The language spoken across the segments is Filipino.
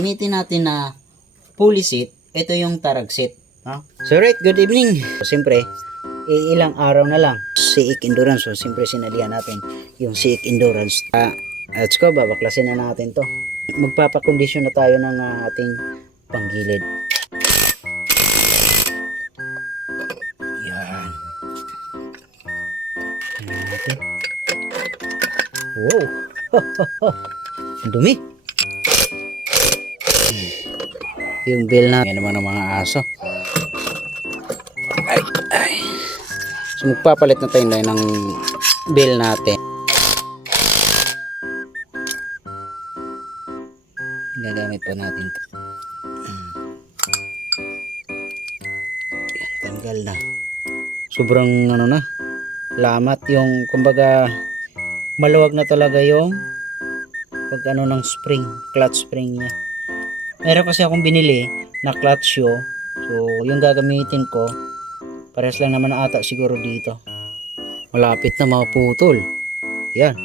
gagamitin natin na pulley seat, ito yung tarag seat. So right, good evening. So, siyempre, ilang araw na lang. Siik Endurance. So siyempre sinalihan natin yung Siik Endurance. Let's go, babaklasin na natin to. Magpapakondisyon na tayo ng ating panggilid. Yan. Yan natin. Wow. Ang dumi. Yung bell na. Yan naman ng mga aso. Ay. So magpapalit na tayo ng bell natin. Gagamit pa natin ito. Yan, tanggal na. Sobrang lamat yung kumbaga maluwag na talaga yung pag ng spring, clutch spring niya. Meron kasi akong binili na clutch yo. So yung gagamitin ko parehas lang naman ata siguro dito. Malapit na maputol. Yan.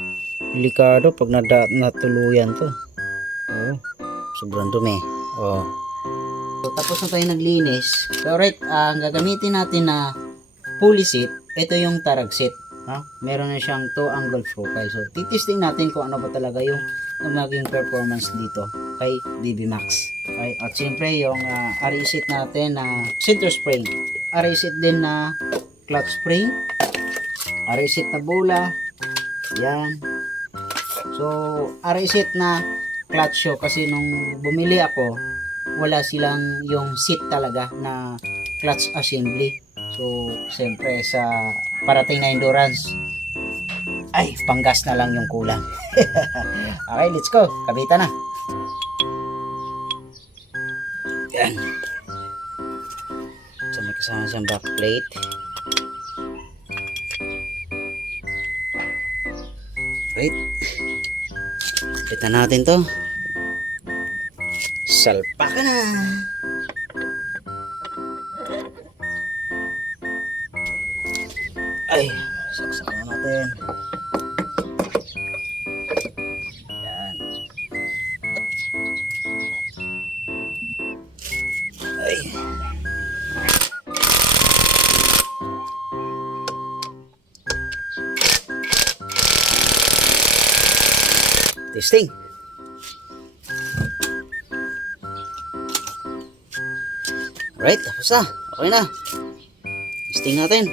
Delikado pag natuluyan to. Oh, sobrang dumi. Oh. So tapos na tayo naglinis. So right, ang gagamitin natin na pulley seat, ito yung tarag seat. Meron na siyang 2-angle profile. So titisting natin kung ano ba talaga yung maging performance dito kay BB Max. Okay? At siyempre yung RE seat natin na center spring. RE seat din na clutch spring. RE seat na bola. Yan. So RE seat na clutch show kasi nung bumili ako wala silang yung seat talaga na clutch assembly. So siyempre sa parating na endurance ay panggas na lang yung kulang. Okay, let's go, kabitan na. Yan. So may kasama siyang backplate. Wait, kita natin to. Salpa ka na. Ay, saksakan na natin. Yan. Ay. Testing. Alright, tapos na. Okay na. Testing natin.